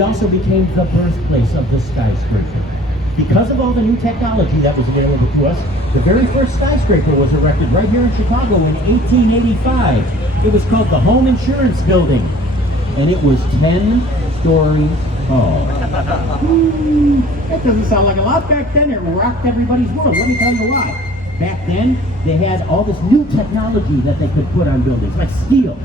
we also became the birthplace of the skyscraper. Because of all the new technology that was available to us, the very first skyscraper was erected right here in Chicago in 1885. It was called the Home Insurance Building, and it was 10 stories tall. That doesn't sound like a lot. Back then, it rocked everybody's world. Let me tell you why. Back then, they had all this new technology that they could put on buildings, like steel.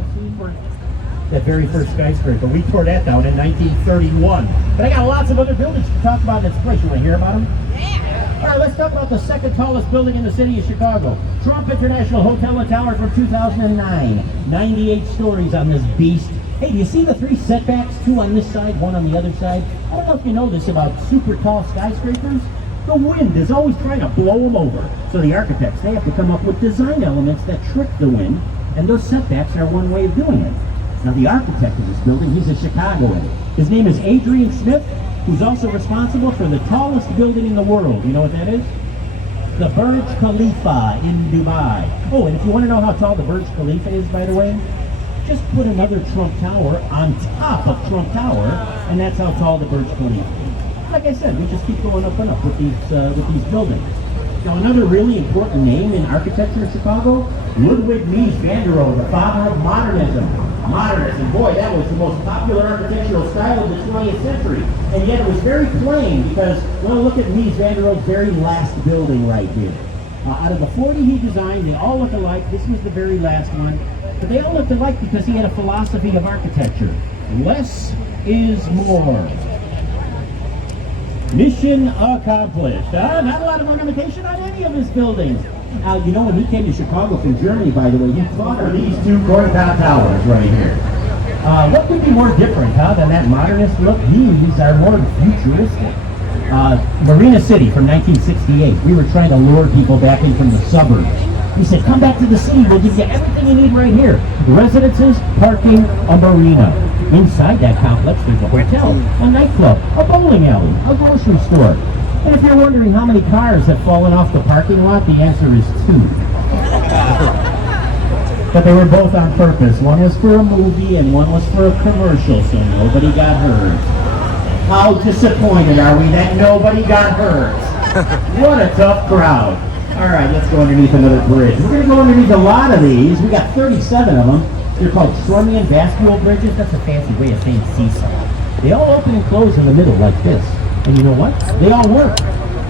That very first skyscraper, we tore that down in 1931. But I got lots of other buildings to talk about in this place. You want to hear about them? Yeah. All right, let's talk about the second tallest building in the city of Chicago. Trump International Hotel and Tower from 2009. 98 stories on this beast. Hey, do you see the 3 setbacks? 2 on this side, 1 on the other side. I don't know if you know this about super tall skyscrapers. The wind is always trying to blow them over. So the architects, they have to come up with design elements that trick the wind, and those setbacks are one way of doing it. Now the architect of this building, he's a Chicagoan. His name is Adrian Smith, who's also responsible for the tallest building in the world. You know what that is? The Burj Khalifa in Dubai. Oh, and if you want to know how tall the Burj Khalifa is, by the way, just put another Trump Tower on top of Trump Tower, and that's how tall the Burj Khalifa is. Like I said, we just keep going up and up with these buildings. Now another really important name in architecture in Chicago, Ludwig Mies van der Rohe, the father of modernism. Modernism, boy, that was the most popular architectural style of the 20th century. And yet it was very plain because, well, look at Mies van der Rohe's very last building right here. Out of the 40 he designed, they all look alike. This was the very last one. But they all looked alike because he had a philosophy of architecture. Less is more. Mission accomplished. Not a lot of ornamentation on any of his buildings. You know, when he came to Chicago from Germany, by the way, he thought of these 2 Gordon towers right here. What could be more different, than that modernist look? These are more futuristic. Marina City from 1968. We were trying to lure people back in from the suburbs. We said, come back to the city, we'll give you everything you need right here. Residences, parking, a marina. Inside that complex, there's a hotel, a nightclub, a bowling alley, a grocery store. And if you're wondering how many cars have fallen off the parking lot, the answer is 2. But they were both on purpose. One was for a movie and one was for a commercial, so nobody got hurt. How disappointed are we that nobody got hurt? What a tough crowd. All right, let's go underneath another bridge. We're going to go underneath a lot of these. We got 37 of them. They're called Stormy and Bascule bridges. That's a fancy way of saying seesaw. They all open and close in the middle like this. And you know what? They all work.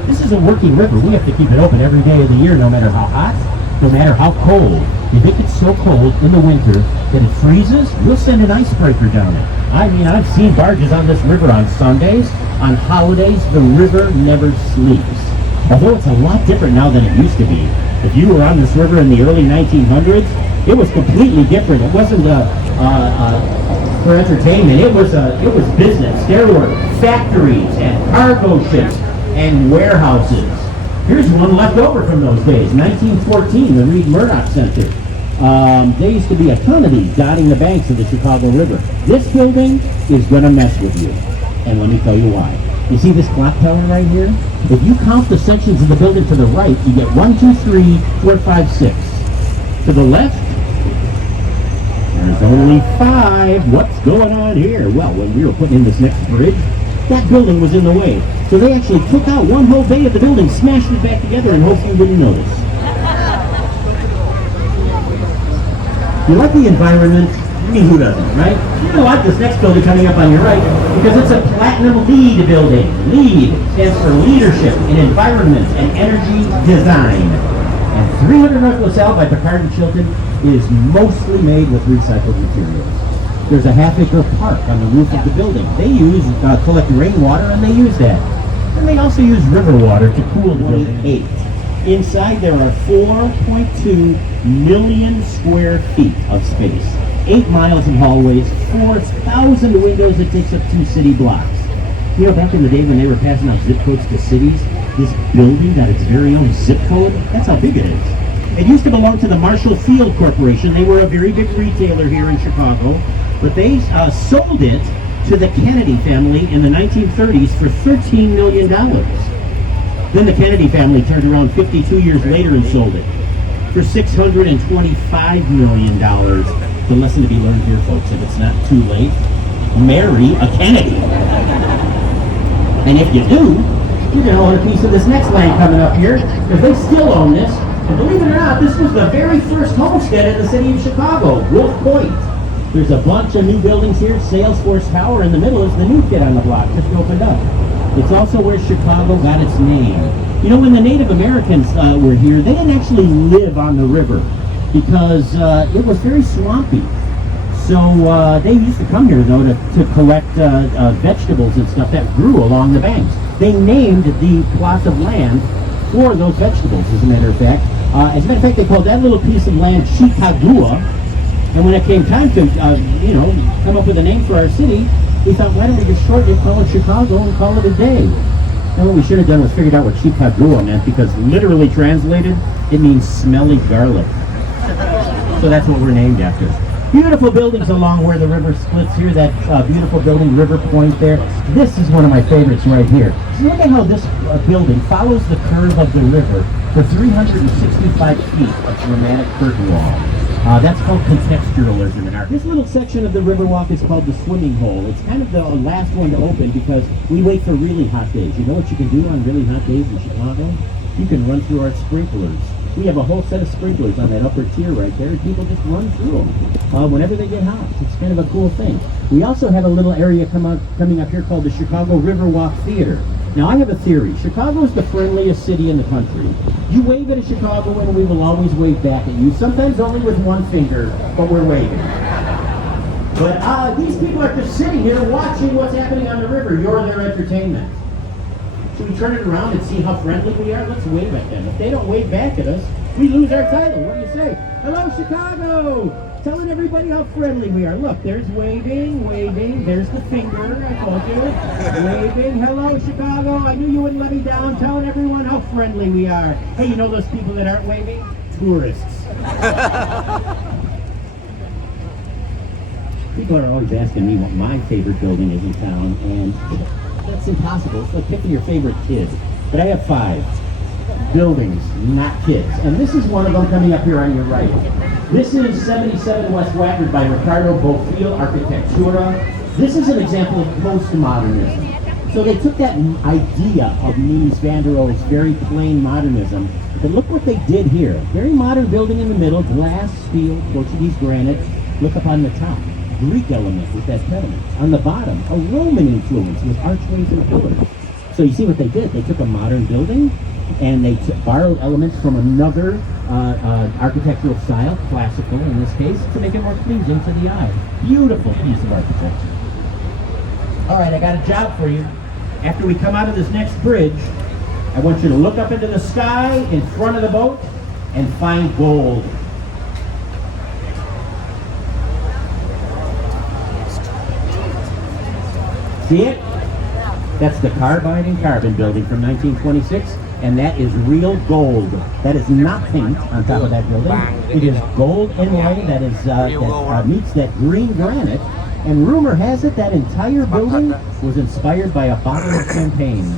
This is a working river. We have to keep it open every day of the year, no matter how hot, no matter how cold. If it gets so cold in the winter that it freezes, we'll send an icebreaker down it. I mean, I've seen barges on this river on Sundays. On holidays, the river never sleeps. Although it's a lot different now than it used to be. If you were on this river in the early 1900s, it was completely different. It wasn't for entertainment. It was business. There were factories and cargo ships and warehouses. Here's one left over from those days. 1914, the Reed Murdoch Center. There used to be a ton of these dotting the banks of the Chicago River. This building is going to mess with you. And let me tell you why. You see this clock tower right here? If you count the sections of the building to the right, you get 1, 2, 3, 4, 5, 6. To the left, there's only 5. What's going on here? Well, when we were putting in this next bridge, that building was in the way. So they actually took out one whole bay of the building, smashed it back together, and hopefully you wouldn't notice. You like the environment? I mean, who doesn't, right? You're going to like this next building coming up on your right because it's a platinum LEED building. LEED stands for Leadership in Environment and Energy Design. And 300 North LaSalle by Picard and Chilton is mostly made with recycled materials. There's a half-acre park on the roof of the building. They collect rainwater, and they use that. And they also use river water to cool the building. 8. Inside there are 4.2 million square feet of space. 8 miles of hallways, 4,000 windows. It takes up 2 city blocks. You know, back in the day when they were passing out zip codes to cities, this building got its very own zip code. That's how big it is. It used to belong to the Marshall Field Corporation. They were a very big retailer here in Chicago, but they sold it to the Kennedy family in the 1930s for $13 million. Then the Kennedy family turned around 52 years later and sold it for $625 million. The lesson to be learned here, folks, if it's not too late, marry a Kennedy. And if you do, you're going to own a piece of this next land coming up here, because they still own this. And believe it or not, this was the very first homestead in the city of Chicago, Wolf Point. There's a bunch of new buildings here. Salesforce Tower in the middle is the new kid on the block, just opened up. It's also where Chicago got its name. You know, when the Native Americans were here, they didn't actually live on the river because it was very swampy. So they used to come here, though, to collect vegetables and stuff that grew along the banks. They named the plots of land for those vegetables, as a matter of fact. They called that little piece of land Chicagoa. And when it came time to, come up with a name for our city, we thought, why don't we just shorten it, call it Chicago, and call it a day? And what we should have done was figured out what Chicagoa meant, because literally translated, it means smelly garlic. So that's what we're named after. Beautiful buildings along where the river splits here. That beautiful building, River Point there. This is one of my favorites right here. So look at how this building follows the curve of the river for 365 feet of dramatic curtain wall. That's called contextualism in art. This little section of the Riverwalk is called the swimming hole. It's kind of the last one to open because we wait for really hot days. You know what you can do on really hot days in Chicago? You can run through our sprinklers. We have a whole set of sprinklers on that upper tier right there, and people just run through them whenever they get hot. It's kind of a cool thing. We also have a little area coming up here called the Chicago Riverwalk Theater. Now, I have a theory. Chicago is the friendliest city in the country. You wave at a Chicagoan, we will always wave back at you, sometimes only with one finger, but we're waving. But these people are just sitting here watching what's happening on the river. You're their entertainment. Should we turn it around and see how friendly we are? Let's wave at them. If they don't wave back at us, we lose our title. What do you say? Hello, Chicago! Telling everybody how friendly we are. Look, there's waving, waving. There's the finger, I told you. Waving. Hello, Chicago. I knew you wouldn't let me down. Telling everyone how friendly we are. Hey, you know those people that aren't waving? Tourists. People are always asking me what my favorite building is in town, and that's impossible. It's like picking your favorite kid. But I have 5 buildings, not kids. And this is one of them coming up here on your right. This is 77 West Wackford by Ricardo Bofill Architectura. This is an example of postmodernism. So they took that idea of Mies van der Rohe's very plain modernism, but look what they did here. Very modern building in the middle, glass, steel, Portuguese granite. Look up on the top. Greek element with that pediment. On the bottom, a Roman influence with archways and pillars. So you see what they did? They took a modern building and they borrowed elements from another architectural style, classical in this case, to make it more pleasing to the eye. Beautiful piece of architecture. All right, I got a job for you. After we come out of this next bridge, I want you to look up into the sky in front of the boat and find gold. See it? That's the Carbide and Carbon building from 1926, and that is real gold. That is not paint on top of that building. It is gold inlay that meets that green granite. And rumor has it that entire building was inspired by a bottle of champagne.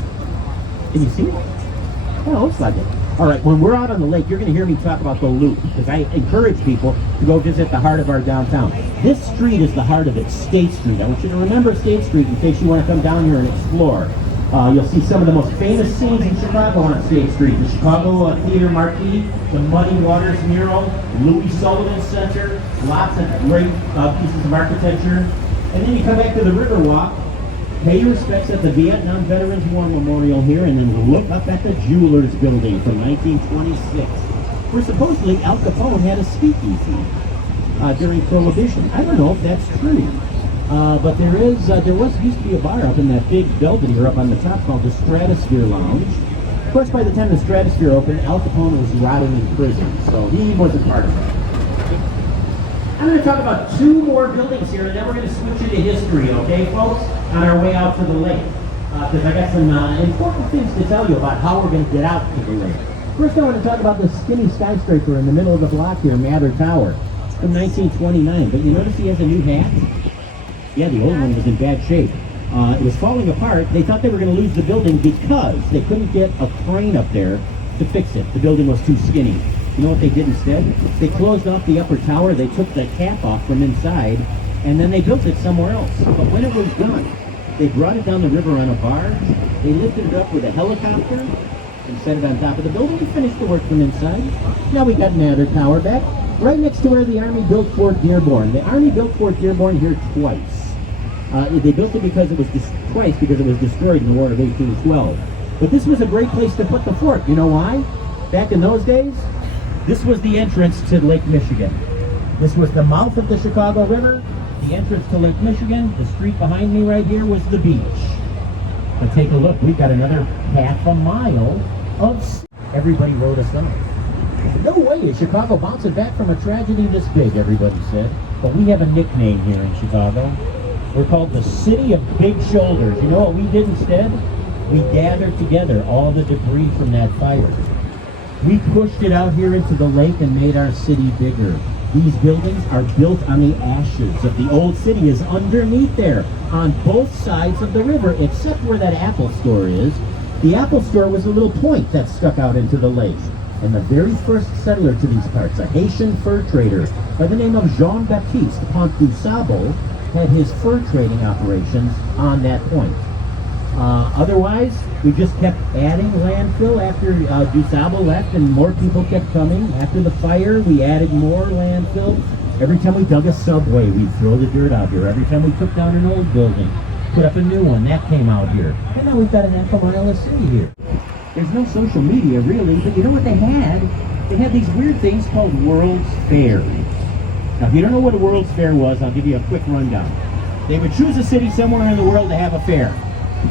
Can you see it? Yeah, it looks like it. All right, when we're out on the lake, you're going to hear me talk about the Loop, because I encourage people to go visit the heart of our downtown. This street is the heart of it, State Street. I want you to remember State Street in case you want to come down here and explore. You'll see some of the most famous scenes in Chicago on State Street. The Chicago Theater Marquee, the Muddy Waters mural, Louis Sullivan Center, lots of great pieces of architecture. And then you come back to the Riverwalk, pay your respects at the Vietnam Veterans War Memorial here, and then look up at the Jewelers Building from 1926, where supposedly Al Capone had a speakeasy during Prohibition. I don't know if that's true, but there used to be a bar up in that big Belvedere up on the top called the Stratosphere Lounge. Of course, by the time the Stratosphere opened, Al Capone was rotting in prison, so he wasn't part of it. I'm going to talk about 2 more buildings here, and then we're going to switch into history, okay, folks, on our way out to the lake. Because I got some important things to tell you about how we're going to get out to the lake. First, I want to talk about the skinny skyscraper in the middle of the block here, Mather Tower, from 1929. But you notice he has a new hat? Yeah, the old one was in bad shape. It was falling apart. They thought they were going to lose the building because they couldn't get a crane up there to fix it. The building was too skinny. You know what they did instead? They closed off the upper tower, they took the cap off from inside, and then they built it somewhere else. But when it was done, they brought it down the river on a barge, they lifted it up with a helicopter, and set it on top of the building and finished the work from inside. Now we got Mather Tower back, right next to where the Army built Fort Dearborn. The Army built Fort Dearborn here twice. They built it because it was twice because it was destroyed in the War of 1812. But this was a great place to put the fort. You know why? Back in those days, this was the entrance to Lake Michigan. This was the mouth of the Chicago River, the entrance to Lake Michigan. The street behind me right here was the beach. But take a look, we've got another half a mile of... Everybody wrote us off. No way is Chicago bouncing back from a tragedy this big, everybody said. But we have a nickname here in Chicago. We're called the City of Big Shoulders. You know what we did instead? We gathered together all the debris from that fire. We pushed it out here into the lake and made our city bigger. These buildings are built on the ashes of the old city is underneath there on both sides of the river, except where that Apple store is. The Apple store was a little point that stuck out into the lake. And the very first settler to these parts, a Haitian fur trader by the name of Jean-Baptiste Pont du Sable, had his fur trading operations on that point. Otherwise, we just kept adding landfill after Du Sable left and more people kept coming. After the fire, we added more landfill. Every time we dug a subway, we'd throw the dirt out here. Every time we took down an old building, put up a new one, that came out here. And now we've got a half a mile of city here. There's no social media really, but you know what they had? They had these weird things called World's Fair. Now if you don't know what a World's Fair was, I'll give you a quick rundown. They would choose a city somewhere in the world to have a fair.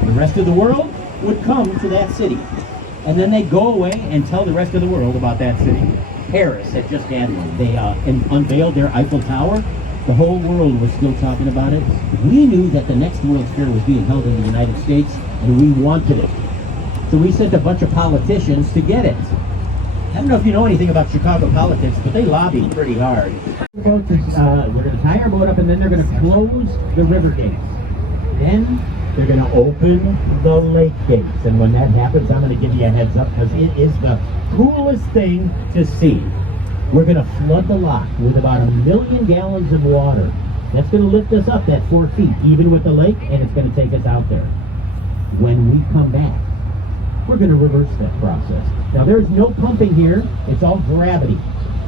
The rest of the world would come to that city. And then they'd go away and tell the rest of the world about that city. Paris had just had one. They unveiled their Eiffel Tower. The whole world was still talking about it. We knew that the next World's Fair was being held in the United States, and we wanted it. So we sent a bunch of politicians to get it. I don't know if you know anything about Chicago politics, but they lobbied pretty hard. We're going to tie our boat up, and then they're going to close the river gates. Then they're going to open the lake gates. And when that happens, I'm going to give you a heads up, because it is the coolest thing to see. We're going to flood the lock with about 1 million gallons of water. That's going to lift us up that 4 feet, even with the lake, and it's going to take us out there. When we come back, we're going to reverse that process. Now there's no pumping here, it's all gravity.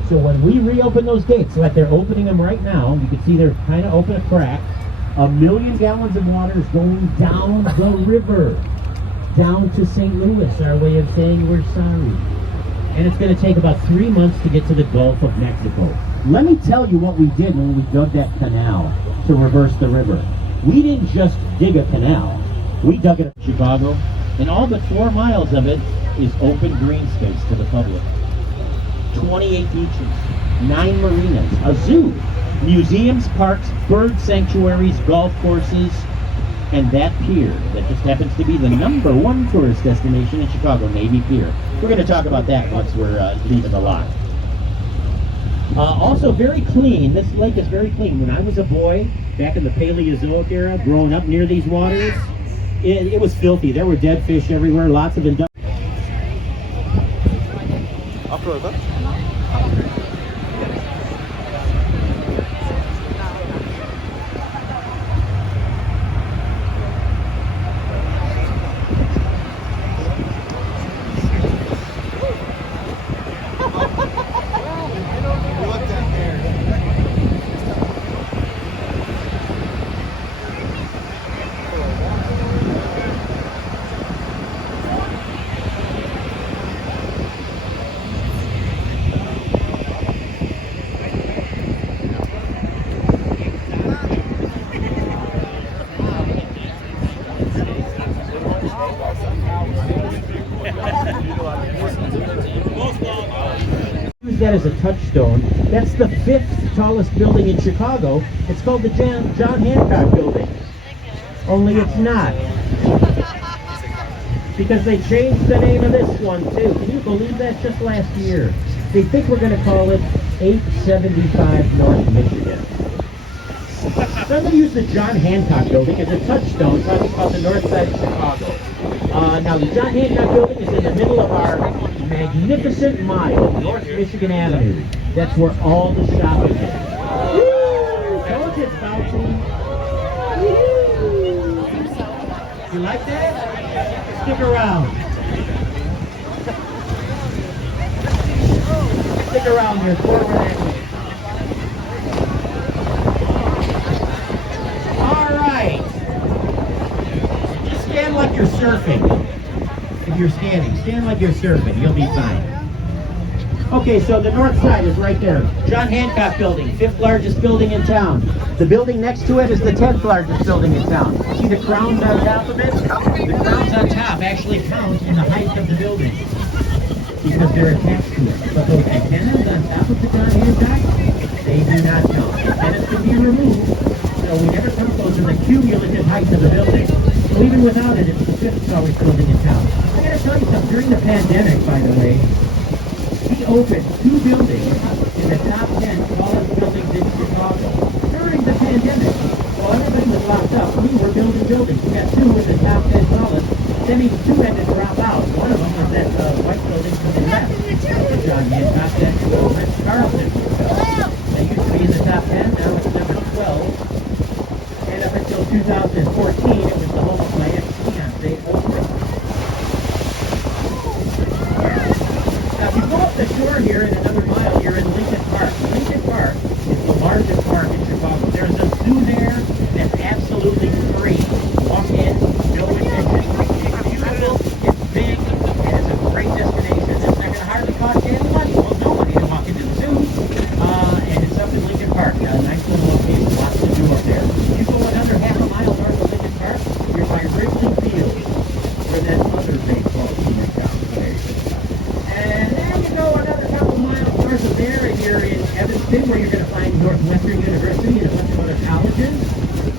So when we reopen those gates, like they're opening them right now, you can see they're kind of open a crack, 1 million gallons of water is going down the river, down to St. Louis, our way of saying we're sorry. And it's going to take about 3 months to get to the Gulf of Mexico. Let me tell you what we did when we dug that canal to reverse the river. We didn't just dig a canal, we dug it in Chicago. And all but 4 miles of it is open green space to the public. 28 beaches, 9 marinas, a zoo, museums, parks, bird sanctuaries, golf courses, and that pier that just happens to be the #1 tourist destination in Chicago, Navy Pier. We're going to talk about that once we're leaving the lot. Also very clean. This lake is very clean. When I was a boy, back in the Paleozoic era, growing up near these waters, it was filthy. There were dead fish everywhere, lots of industrial. Use that as a touchstone. That's the 5th tallest building in Chicago. It's called the John Hancock Building. Only it's not. Because they changed the name of this one too. Can you believe that? Just last year. They think we're going to call it 875 North Michigan. So I'm going to use the John Hancock Building as a touchstone talking about the north side of Chicago. Now the John Hancock Building is in the middle of our magnificent mile, North Michigan Avenue. That's where all the shopping is. Woo! told you it's bouncy. You like that? Stick around. Stick around here. All right. Just stand like you're surfing. If you're standing, stand like you're surfing. You'll be fine. Okay, so the north side is right there. John Hancock Building, 5th largest building in town. The building next to it is the 10th largest building in town. See the crowns on top of it? The crowns on top actually count in the height of the building because they're attached to it. But those antennas on top of the John Hancock, they do not count. Antennas can be removed, so we never count those in the cumulative height of the building. So even without it, it's the 5th tallest building in town. I gotta tell you something, during the pandemic, by the way, he opened 2 buildings in the top 10 tallest buildings in Chicago during the pandemic. While everybody was locked up, we were building buildings. We got 2 in the top 10 tallest. Then 2 had to drop out. One of them was that white building to the left. John Hancock, that's Ritz Carlton. They used to be in the top 10, now it's number 12. And up until 2014, it was the home of my ex-fiancée, Oprah. Now, if you go up the shore here in another mile, you're in Lincoln Park. Lincoln Park is the largest park in Chicago. There's a zoo there that's absolutely free. Walk in, no admission. It's beautiful, it's big, and it's a great destination. It's not going to hardly cost you any money. Well, no money to walk into the zoo. And it's up in Lincoln Park. Nice little location, lots to do up there. You go another half a mile north of Lincoln Park, you're by Wrigley Field, where that other baseball team is down there. And then you go another couple miles north of there, and you're in Evanston, where you're going to find Northwestern University and a bunch of other colleges.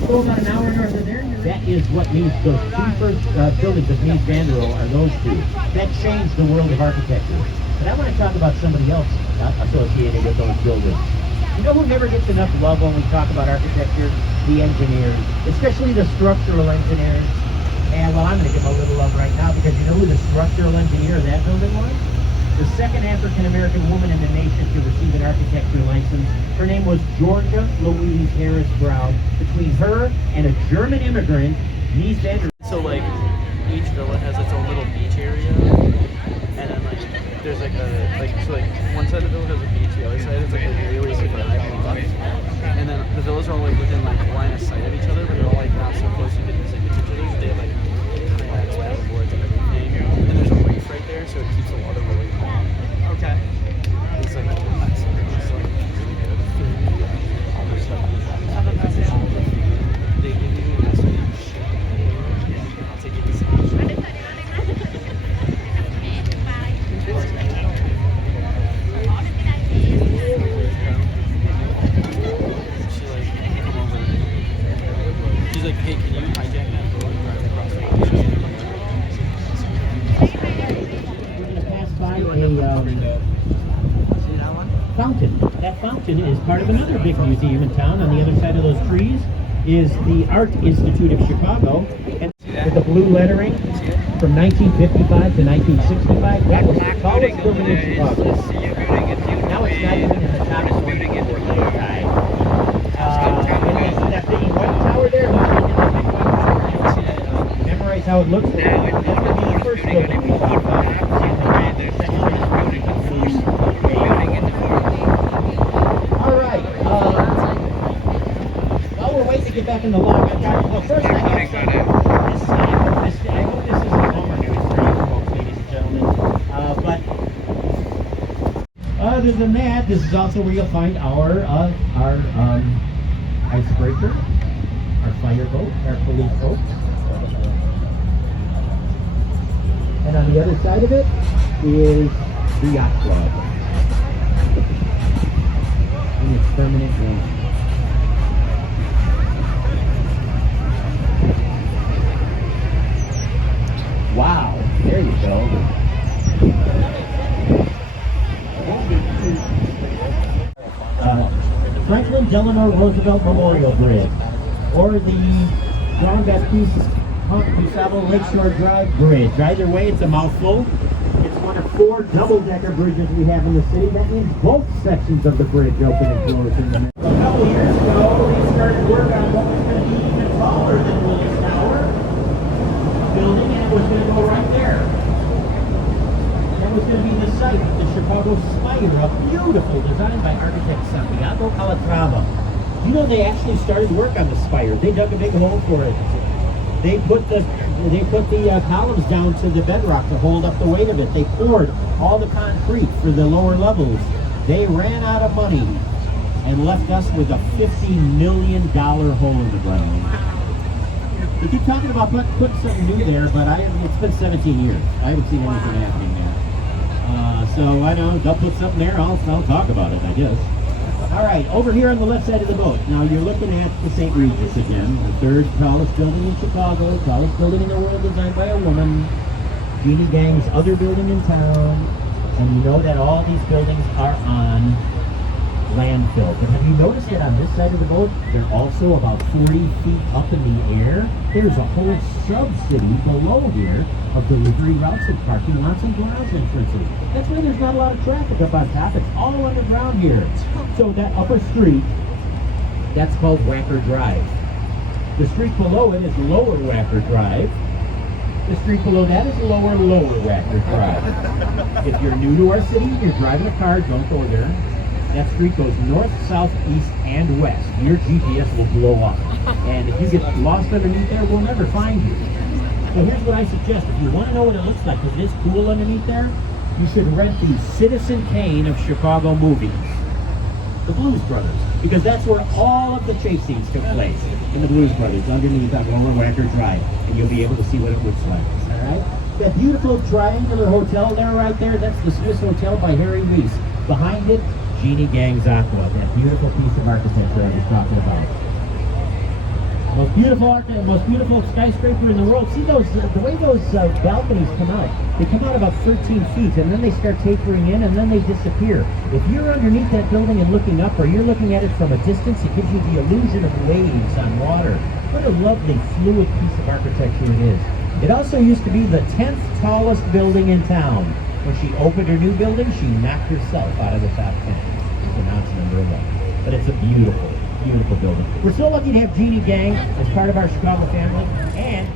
Go about an hour north of there. That is what means those 2 first buildings of Mies van der Rohe are those 2. That changed the world of architecture. But I want to talk about somebody else associated with those buildings. You know who never gets enough love when we talk about architecture? The engineers, especially the structural engineers. And well, I'm going to give them a little love right now because you know who the structural engineer of that building was? The second African-American woman in the nation to receive an architecture license. Her name was Georgia Louise Harris Brown. Between her and a German immigrant, Mies van der Rohe. So like each villa has its own little beach area, and then like there's like one side of the villa has a beach, the other side is like an area where you can hike and walk. And then the villas are all like within like line of sight of each other, but they're all like not so close you can see each other. They have like kayaks, paddleboards, and everything. And there's a reef right there, so it keeps the water really calm. Okay. It's like really nice. It's like really good. All their stuff. They give you a nice beach. I'll take you to see. She's like, hey, can you hijack that boat and drive across the ocean? We're going to pass by a fountain. That fountain is part of another big museum in town. On the other side of those trees is the Art Institute of Chicago. And with the blue lettering from 1955 to 1965, that was the tallest building in Chicago. Now it's not even in the top 20 for the guy. That big white tower there, memorize how it looks. That's going to be the first building we talk about. All right. While we're waiting to get back in the log, well, first I have something. I hope this isn't longer news for you folks, ladies and gentlemen. But other than that, this is also where you'll find our icebreaker, our fire boat, our police boat. And on the other side of it is the yacht club in its permanent name. Wow, there you go. Franklin Delano Roosevelt Memorial Bridge, or the Jean Baptiste Gustavo Lakeshore Drive Bridge. Either way, it's a mouthful. It's one of 4 double-decker bridges we have in the city. That means both sections of the bridge open and close in the middle. A couple years ago, work on what was going to be even taller than Willis Tower building, and it was going to go right there. That was going to be the site of the Chicago Spire, a beautiful design by architect Santiago Calatrava. You know, they actually started work on the spire. They dug a big hole for it. They put the columns down to the bedrock to hold up the weight of it. They poured all the concrete for the lower levels. They ran out of money and left us with a $50 million hole in the ground. They keep talking about putting something new there, but it's been 17 years. I haven't seen anything happening there. So I know they'll put something there. I'll talk about it, I guess. All right, over here on the left side of the boat. Now you're looking at the St. Regis again, the third tallest building in Chicago, tallest building in the world, designed by a woman. Jeannie Gang's other building in town. And you know that all these buildings are on landfill. But have you noticed that on this side of the boat, they're also about 40 feet up in the air? There's a whole sub-city below here of delivery routes and parking lots and garage entrances. That's why there's not a lot of traffic up on top. It's all underground here. So that upper street, that's called Wacker Drive. The street below it is Lower Wacker Drive. The street below that is Lower Wacker Drive. If you're new to our city, you're driving a car, don't go there. That street goes north, south, east, and west. Your GPS will blow up. And if you get lost underneath there, we'll never find you. So here's what I suggest. If you want to know what it looks like, because it is cool underneath there, you should rent the Citizen Kane of Chicago movies. The Blues Brothers. Because that's where all of the chase scenes took place. In the Blues Brothers, underneath on Lower Wacker Drive. And you'll be able to see what it looks like. All right? That beautiful triangular hotel there, right there, that's the Swiss Hotel by Harry Reese. Behind it, Jeannie Gang's Aqua, that beautiful piece of architecture I was talking about. Most beautiful skyscraper in the world. See those, the way those balconies come out. They come out about 13 feet, and then they start tapering in, and then they disappear. If you're underneath that building and looking up, or you're looking at it from a distance, it gives you the illusion of waves on water. What a lovely, fluid piece of architecture it is. It also used to be the 10th tallest building in town. When she opened her new building, she knocked herself out of the top 10. So now it's number 11. But it's a beautiful, beautiful building. We're so lucky to have Jeannie Gang as part of our Chicago family, and